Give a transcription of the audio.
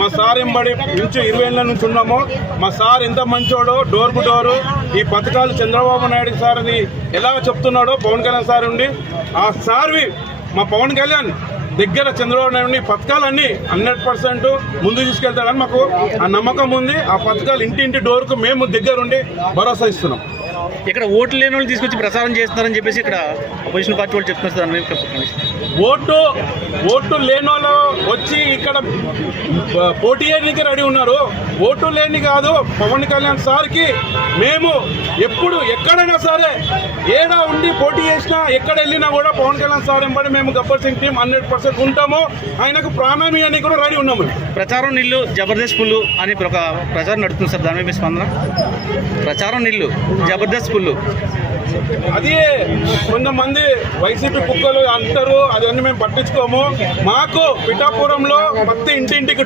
మా సార్ ఎంబడి నుంచి 20 ఏళ్ళ నుంచి ఉన్నాము. మా సార్ ఎంత మంచోడో, డోర్ టు డోరు ఈ పథకాలు చంద్రబాబు నాయుడు సార్ అది ఎలా చెప్తున్నాడో పవన్ కళ్యాణ్ సార్ ఉండి ఆ సార్వి మా పవన్ కళ్యాణ్ దగ్గర చంద్రబాబు నాయుడు పథకాలన్నీ 100% ముందు తీసుకెళ్తాడని మాకు ఆ నమ్మకం ఉంది. ఆ పథకాలు ఇంటింటి డోర్కు మేము దగ్గరుండి భరోసా ఇస్తున్నాం. ఇక్కడ ఓట్లు లేని వాళ్ళు తీసుకొచ్చి ప్రచారం చేస్తున్నారని చెప్పేసి ఇక్కడ అపోజిషన్ పార్టీ వాళ్ళు చెప్తున్నారు. ఓటు లేని వాళ్ళు వచ్చి ఇక్కడ పోటీ చేయడానికి రెడీ ఉన్నారు. ఓటు లేని కాదు, పవన్ కళ్యాణ్ సార్కి మేము ఎప్పుడు ఎక్కడైనా సరే ఏడా ఉండి పోటీ చేసినా ఎక్కడ వెళ్ళినా కూడా పవన్ కళ్యాణ్ సార్ ఎంబడి మేము గబ్బర్ సింగ్ టీం 100% ఉంటాము. ఆయనకు ప్రాణామి అని కూడా రెడీ ఉన్నాము. ప్రచారం నిల్లు జబర్దస్త్ పుల్లు అని ఒక ప్రచారం నడుస్తుంది సార్, దాని మీద స్పందన. ప్రచారం నిల్లు జబర్దస్త్ పుల్లు అది కొంతమంది వైసీపీ కుక్కలు అంటారు, అదన్నీ మేము పట్టించుకోము. మాకు పిఠాపురంలో ప్రతి ఇంటింటికి